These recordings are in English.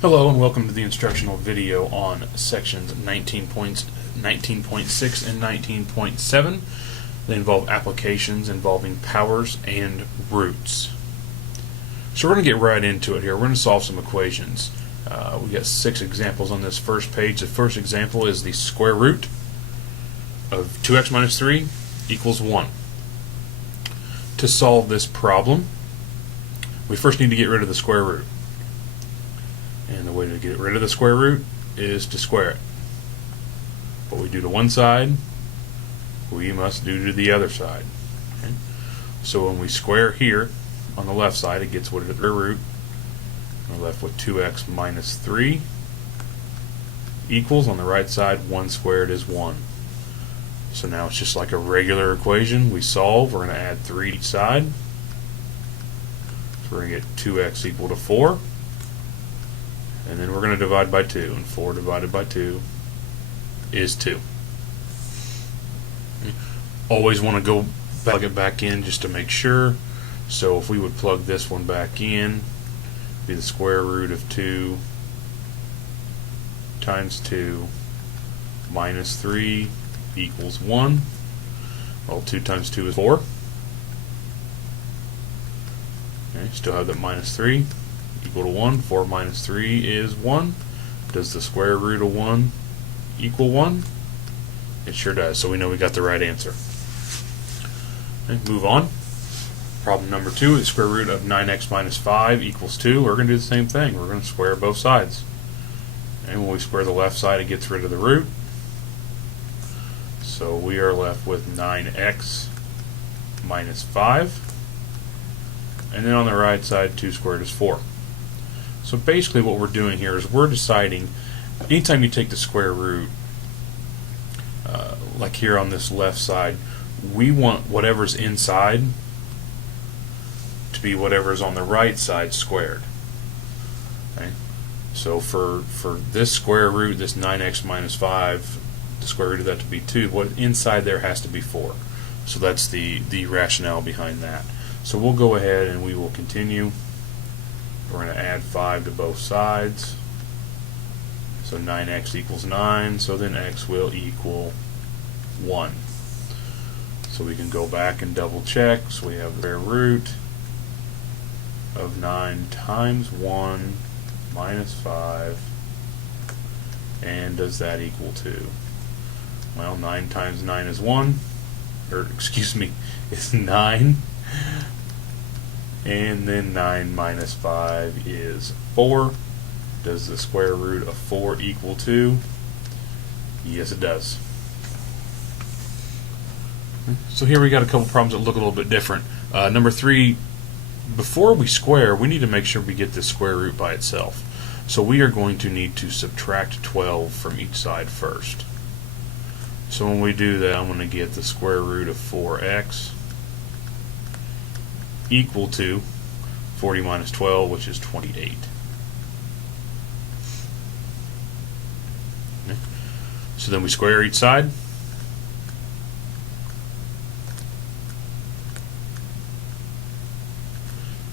Hello and welcome to the instructional video on sections 19.6 and 19.7. They involve applications involving powers and roots. So we're going to get right into it here. We're going to solve some equations. We've got 6 examples on this first page. The first example is the square root of 2x minus 3 equals 1. To solve this problem, we first need to get rid of the square root. And the way to get rid of the square root is to square it. What we do to one side, we must do to the other side. Okay? So when we square here on the left side, it gets rid of the root. We're left with 2x minus 3 equals, on the right side, 1 squared is 1. So now it's just like a regular equation. We solve, we're going to add 3 each side. So we're going to get 2x equal to 4. And then we're going to divide by 2, and 4 divided by 2 is 2. Always want to go plug it back in just to make sure. So if we would plug this one back in, be the square root of 2 times 2 minus 3 equals 1. Well, 2 times 2 is 4. Okay, still have that minus 3. Equal to 1. 4 minus 3 is 1. Does the square root of 1 equal 1? It sure does, so we know we got the right answer. Okay, move on. Problem number 2 is square root of 9x minus 5 equals 2. We're going to do the same thing. We're going to square both sides. And when we square the left side, it gets rid of the root. So we are left with 9x minus 5. And then on the right side, 2 squared is 4. So basically what we're doing here is we're deciding, anytime you take the square root, like here on this left side, we want whatever's inside to be whatever's on the right side squared. Okay? So for this square root, this 9x minus 5, the square root of that to be 2, what inside there has to be 4. So that's the rationale behind that. So we'll go ahead and we will continue. We're going to add 5 to both sides. So 9x equals 9, so then x will equal 1. So we can go back and double check. So we have the square root of 9 times 1 minus 5. And does that equal 2? Well, 9 times 9 is 1. Or, excuse me, is 9. And then 9 minus 5 is 4. Does the square root of 4 equal 2? Yes, it does. So here we got a couple problems that look a little bit different. Number 3, before we square, we need to make sure we get the square root by itself. So we are going to need to subtract 12 from each side first. So when we do that, I'm going to get the square root of 4x equal to 40 minus 12, which is 28. Okay. So then we square each side.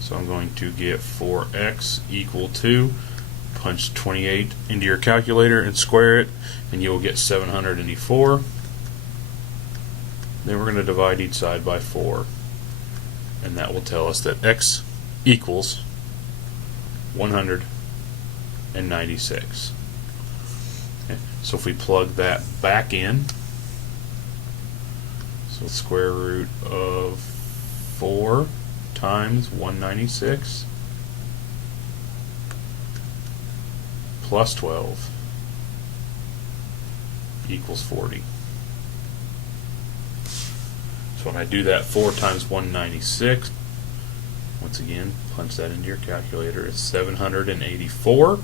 So I'm going to get 4x equal to, punch 28 into your calculator and square it, and you'll get 784. Then we're going to divide each side by 4. And that will tell us that x equals 196. Okay. So if we plug that back in, so square root of 4 times 196 plus 12 equals 40. So when I do that, 4 times 196, once again, punch that into your calculator, it's 784.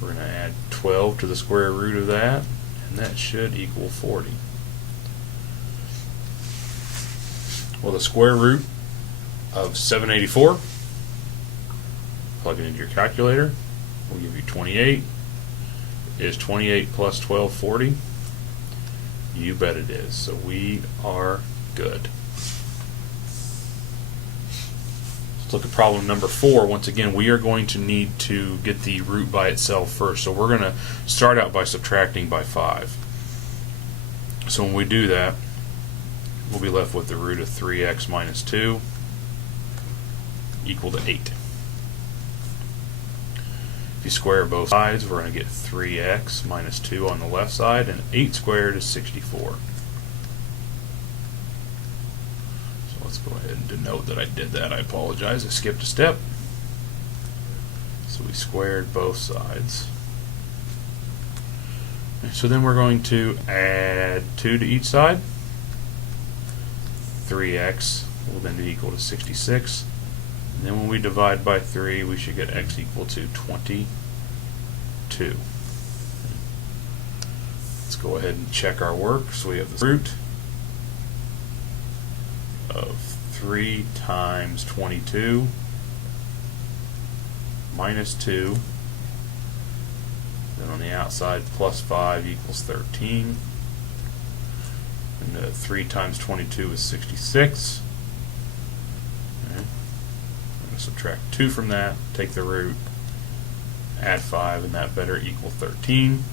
We're going to add 12 to the square root of that, and that should equal 40. Well, the square root of 784, plug it into your calculator, will give you 28. Is 28 plus 12 40? You bet it is. So we are good. So look at problem number 4. Once again, we are going to need to get the root by itself first. So we're going to start out by subtracting by 5. So when we do that, we'll be left with the root of 3x minus 2 equal to 8. If you square both sides, we're going to get 3x minus 2 on the left side, and 8 squared is 64. So let's go ahead and denote that I did that. I apologize, I skipped a step. So we squared both sides. So then we're going to add 2 to each side. 3x will then be equal to 66. And then when we divide by 3, we should get x equal to 22. Let's go ahead and check our work. So we have the root of 3 times 22 minus 2. Then on the outside, plus 5 equals 13. And 3 times 22 is 66. Okay. I'm going to subtract 2 from that, take the root, add 5, and that better equal 13.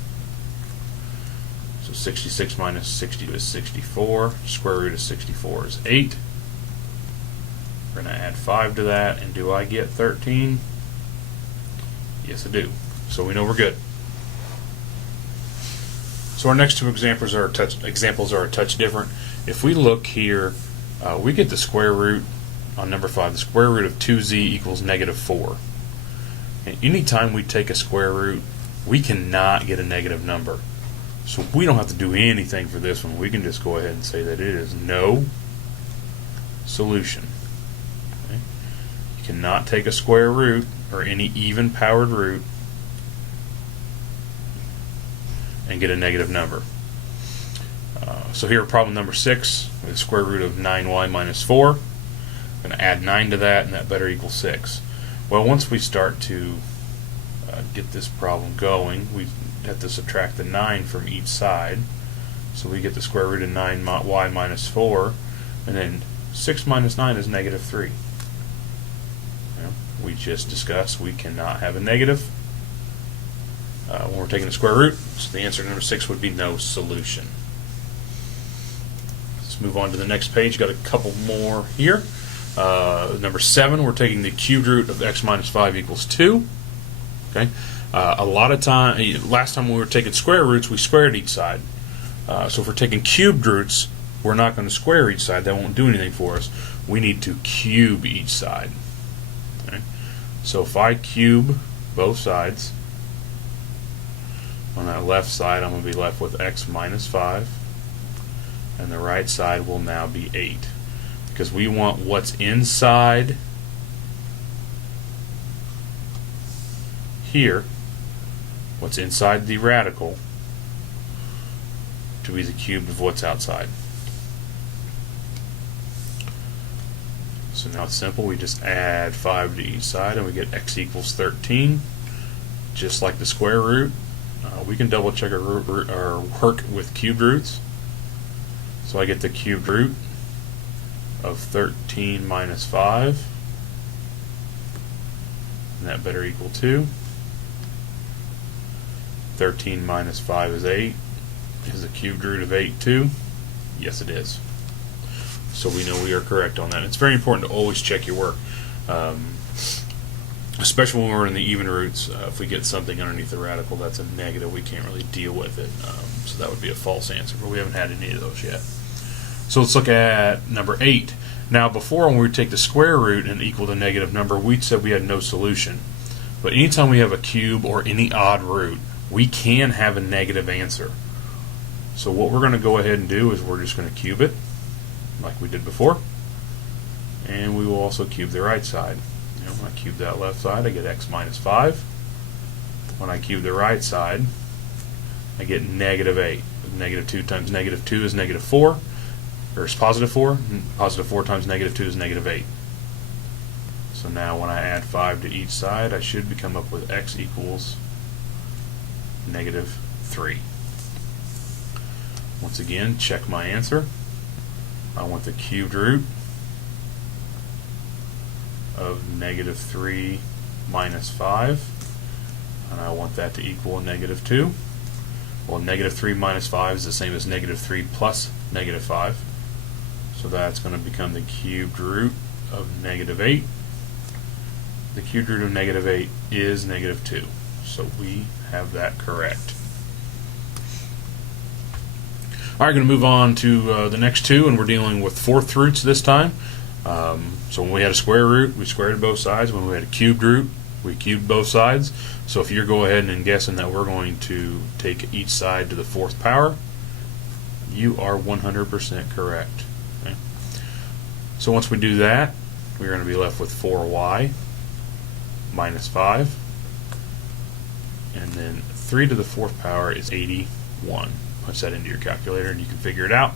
So 66 minus 62 is 64. Square root of 64 is 8. We're going to add 5 to that, and do I get 13? Yes, I do. So we know we're good. So our next two examples are a touch different. If we look here, we get the square root on number 5. The square root of 2z equals negative 4. And anytime we take a square root, we cannot get a negative number. So we don't have to do anything for this one. We can just go ahead and say that it is no solution. Okay? You cannot take a square root or any even powered root and get a negative number. So here, problem number 6, we have the square root of 9y minus 4. I'm going to add 9 to that, and that better equal 6. Well, once we start to get this problem going, we have to subtract the 9 from each side. So we get the square root of 9y minus 4, and then 6 minus 9 is negative 3. We just discussed we cannot have a negative when we're taking the square root, so the answer to number 6 would be no solution. Let's move on to the next page. Got a couple more here. Number 7, we're taking the cubed root of x minus 5 equals 2. Okay. A lot of time, last time we were taking square roots, we squared each side. So if we're taking cubed roots, we're not going to square each side. That won't do anything for us. We need to cube each side. Okay. So if I cube both sides, on that left side, I'm going to be left with x minus 5, and the right side will now be 8, because we want what's inside here, what's inside the radical, to be the cube of what's outside. So now it's simple. We just add 5 to each side, and we get x equals 13, just like the square root. We can double check our work with cubed roots. So I get the cubed root of 13 minus 5, and that better equal 2. 13 minus 5 is 8. Is the cubed root of 8 2? Yes, it is. So we know we are correct on that. It's very important to always check your work. Especially when we're in the even roots, if we get something underneath the radical that's a negative, we can't really deal with it. So that would be a false answer, but we haven't had any of those yet. So let's look at number 8. Now before, when we take the square root and equal the negative number, we said we had no solution. But anytime we have a cube or any odd root, we can have a negative answer. So what we're going to go ahead and do is we're just going to cube it, like we did before. And we will also cube the right side. When I cube that left side, I get x minus 5. When I cube the right side, I get negative 8. Negative 2 times negative 2 is negative 4, or is positive 4. Positive 4 times negative 2 is negative 8. So now when I add 5 to each side, I should come up with x equals negative 3. Once again, check my answer. I want the cubed root of negative 3 minus 5, and I want that to equal negative 2. Well, negative 3 minus 5 is the same as negative 3 plus negative 5, so that's going to become the cubed root of negative 8. The cubed root of negative 8 is negative 2, so we have that correct. Alright, going to move on to the next two, and we're dealing with fourth roots this time. So when we had a square root, we squared both sides. When we had a cubed root, we cubed both sides. So if you're going ahead and guessing that we're going to take each side to the fourth power, you are 100% correct. Okay. So once we do that, we're going to be left with 4y minus 5. And then 3 to the fourth power is 81. Punch that into your calculator and you can figure it out.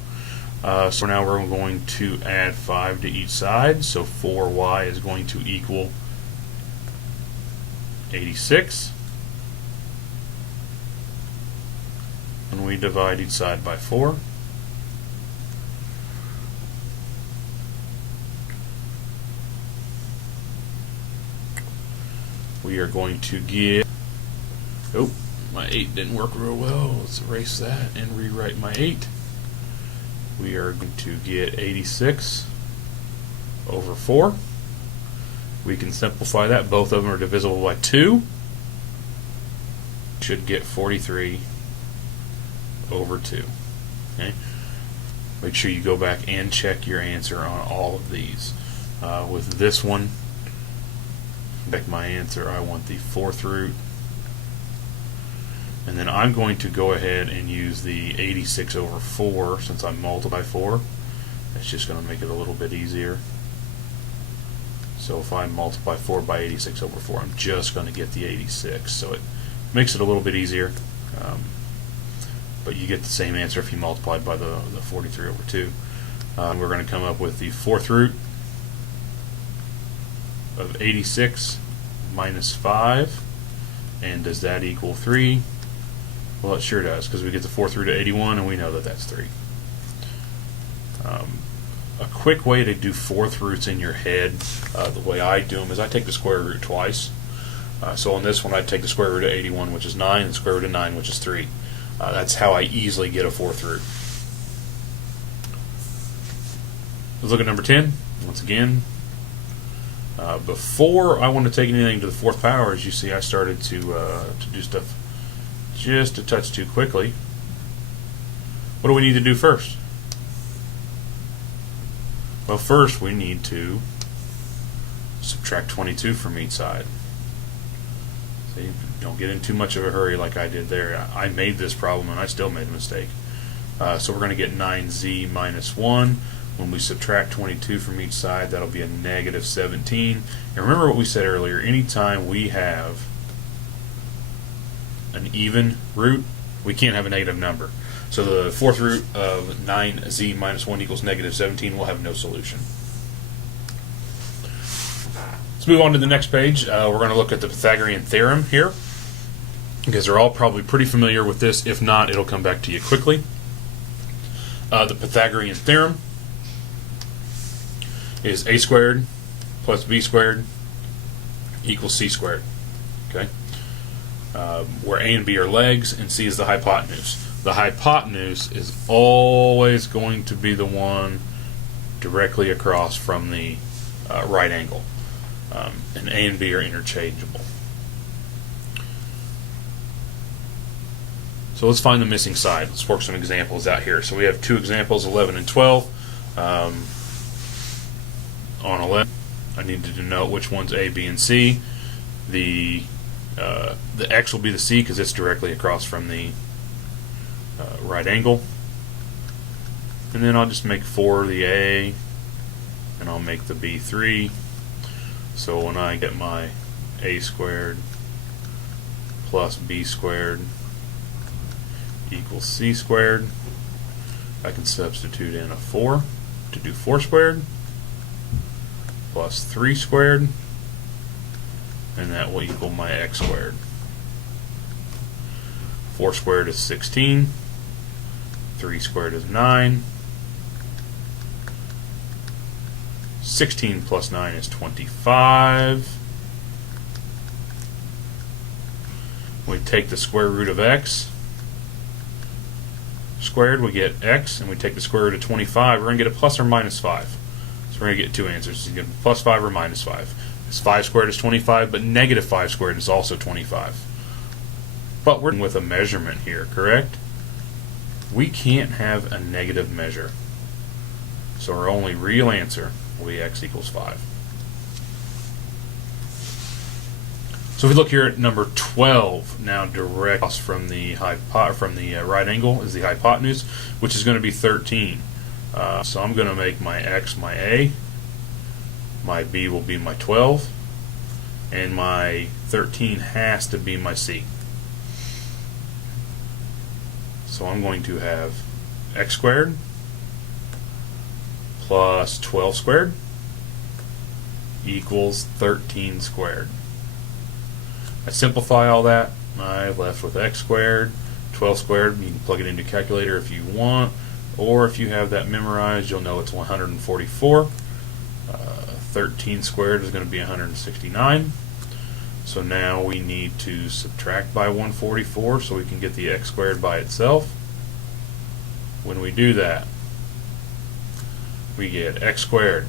So now we're going to add 5 to each side. So 4y is going to equal 86. And we divide each side by 4. We are going to get, oh, my 8 didn't work real well. Let's erase that and rewrite my 8. We are going to get 86 over 4. We can simplify that. Both of them are divisible by 2. Should get 43 over 2. Okay. Make sure you go back and check your answer on all of these. With this one, back my answer, I want the fourth root. And then I'm going to go ahead and use the 86 over 4 since I multiply 4. That's just going to make it a little bit easier. So if I multiply 4 by 86 over 4, I'm just going to get the 86. So it makes it a little bit easier. But you get the same answer if you multiply by the 43 over 2. We're going to come up with the fourth root of 86 minus 5. And does that equal 3? Well, it sure does, because we get the fourth root of 81, and we know that that's 3. A quick way to do fourth roots in your head, the way I do them, is I take the square root twice. So on this one, I take the square root of 81, which is 9, and the square root of 9, which is 3. That's how I easily get a fourth root. Let's look at number 10. Once again, before I want to take anything to the fourth power, as you see, I started to do stuff just a touch too quickly. What do we need to do first? Well, first we need to subtract 22 from each side. See, don't get in too much of a hurry like I did there. I made this problem and I still made a mistake. So we're going to get 9z minus 1. When we subtract 22 from each side, that'll be a negative 17. And remember what we said earlier, anytime we have an even root, we can't have a negative number. So the fourth root of 9z minus 1 equals negative 17 will have no solution. Let's move on to the next page. We're going to look at the Pythagorean theorem here, because they're all probably pretty familiar with this. If not, it'll come back to you quickly. The Pythagorean theorem is a squared plus b squared equals c squared. Okay? Where a and b are legs and c is the hypotenuse. The hypotenuse is always going to be the one directly across from the right angle. And a and b are interchangeable. So let's find the missing side. Let's work some examples out here. So we have two examples, 11 and 12. On 11, I need to denote which one's A, B, and C. The X will be the C because it's directly across from the right angle. And then I'll just make 4 the A, and I'll make the B 3. So when I get my A squared plus B squared equals C squared, I can substitute in a 4 to do 4 squared plus 3 squared, and that will equal my x squared. 4 squared is 16, 3 squared is 9, 16 plus 9 is 25. We take the square root of x squared, we get x, and we take the square root of 25, we're going to get a plus or minus 5. So we're going to get two answers. You get plus 5 or minus 5. This 5 squared is 25, but negative 5 squared is also 25. But we're with a measurement here, correct? We can't have a negative measure. So our only real answer will be x equals 5. So if we look here at number 12, now direct across from the right angle is the hypotenuse, which is going to be 13. So I'm going to make my x my a, my b will be my 12, and my 13 has to be my c. So I'm going to have x squared plus 12 squared equals 13 squared. I simplify all that, I'm left with x squared, 12 squared. You can plug it into a calculator if you want, or if you have that memorized, you'll know it's 144. 13 squared is going to be 169. So now we need to subtract by 144 so we can get the x squared by itself. When we do that, we get x squared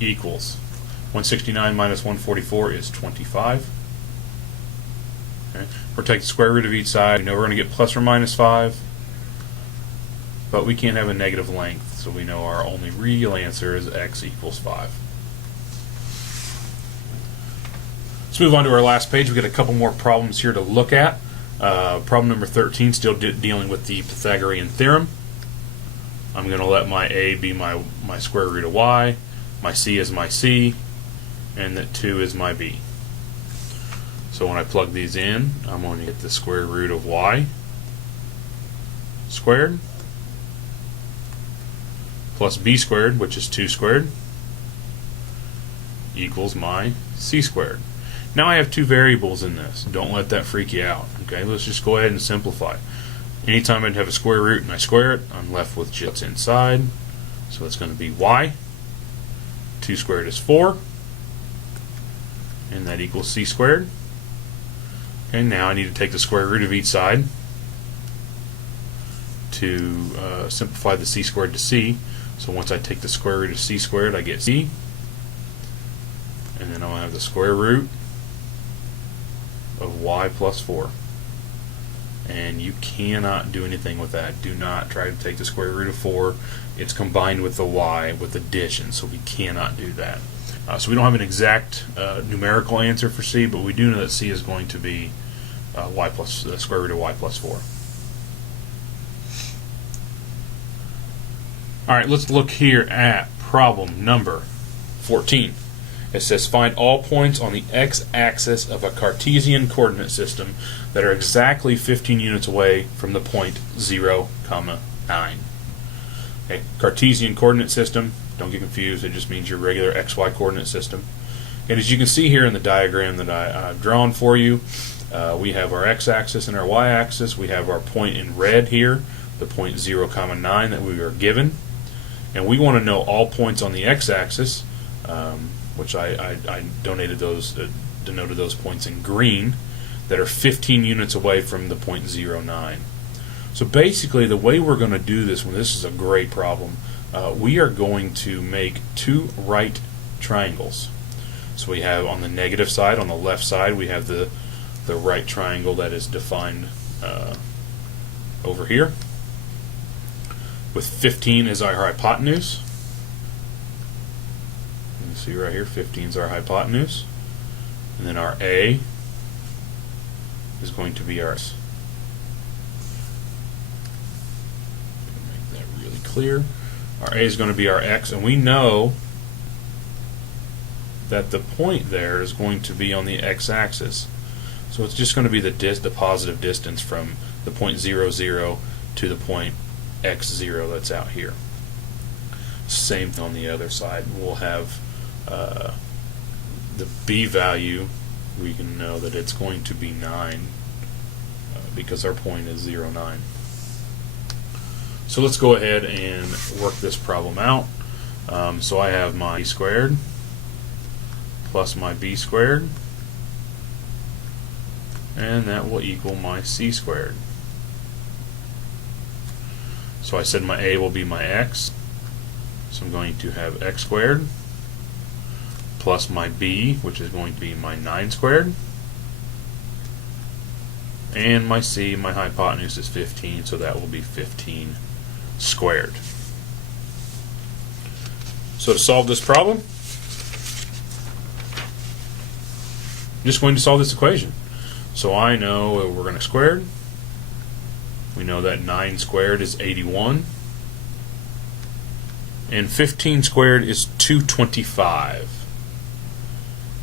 equals 169 minus 144 is 25. Okay. We're taking the square root of each side. We know we're going to get plus or minus 5, but we can't have a negative length, so we know our only real answer is x equals 5. Let's move on to our last page. We've got a couple more problems here to look at. Problem number 13, still dealing with the Pythagorean theorem. I'm going to let my a be my square root of y, my c is my c, and that 2 is my b. So when I plug these in, I'm going to get the square root of y squared plus b squared, which is 2 squared, equals my c squared. Now I have two variables in this. Don't let that freak you out. Okay, let's just go ahead and simplify. Anytime I have a square root and I square it, I'm left with just what's inside. So it's going to be y. 2 squared is 4. And that equals c squared. And now I need to take the square root of each side to simplify the c squared to c. So once I take the square root of c squared, I get c. And then I'll have the square root of y plus 4. And you cannot do anything with that. Do not try to take the square root of 4. It's combined with the y with addition, so we cannot do that. So we don't have an exact numerical answer for c, but we do know that c is going to be y plus the square root of y plus 4. Alright, let's look here at problem number 14. It says find all points on the x-axis of a Cartesian coordinate system that are exactly 15 units away from the point 0, 9. Okay, Cartesian coordinate system, don't get confused, it just means your regular xy coordinate system. And as you can see here in the diagram that I've drawn for you, we have our x-axis and our y-axis. We have our point in red here, the point 0, 9 that we are given. And we want to know all points on the x-axis, which I denoted those points in green, that are 15 units away from the point 0, 9. So basically the way we're going to do this, when this is a great problem, we are going to make two right triangles. So we have on the negative side, on the left side, we have the right triangle that is defined over here, with 15 as our hypotenuse. You see right here, 15 is our hypotenuse, and then our A is going to be our S. Make that really clear. Our A is going to be our X, and we know that the point there is going to be on the x-axis. So it's just going to be the positive distance from the point 0, 0 to the point x0 that's out here. Same thing on the other side. We'll have the B value, we can know that it's going to be 9 because our point is 0, 9. So let's go ahead and work this problem out. So I have my a squared plus my b squared, and that will equal my c squared. So I said my a will be my x, so I'm going to have x squared plus my b, which is going to be my 9 squared, and my c, my hypotenuse, is 15, so that will be 15 squared. So to solve this problem, I'm just going to solve this equation. So I know we're going to square. We know that 9 squared is 81. And 15 squared is 225.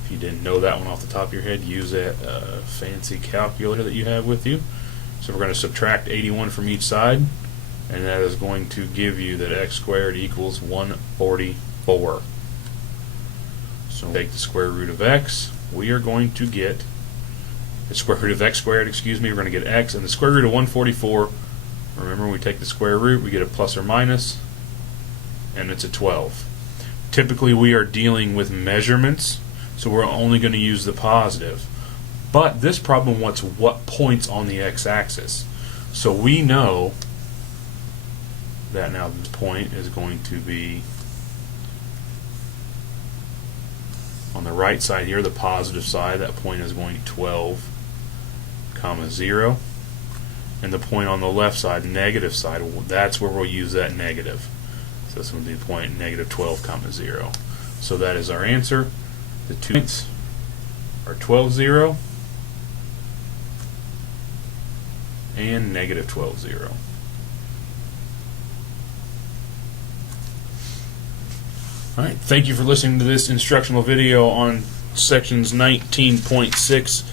If you didn't know that one off the top of your head, use that fancy calculator that you have with you. So we're going to subtract 81 from each side, and that is going to give you that x squared equals 144. So take the square root of x. We are going to get the square root of x squared, we're going to get x, and the square root of 144, remember we take the square root, we get a plus or minus, and it's a 12. Typically we are dealing with measurements, so we're only going to use the positive. But this problem wants what points on the x-axis. So we know that now this point is going to be on the right side here, the positive side. That point is going to 12, 0, and the point on the left side, negative side, that's where we'll use that negative. So this will be the point negative 12, 0. So that is our answer. The 2 points are 12, 0 and negative 12, 0. Alright, thank you for listening to this instructional video on sections 19.6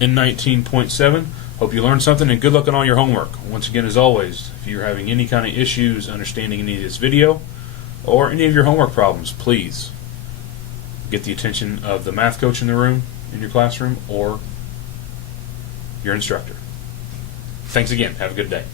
and 19.7. Hope you learned something, and good luck on all your homework. Once again, as always, if you're having any kind of issues understanding any of this video or any of your homework problems, please get the attention of the math coach in the room, in your classroom, or your instructor. Thanks again. Have a good day.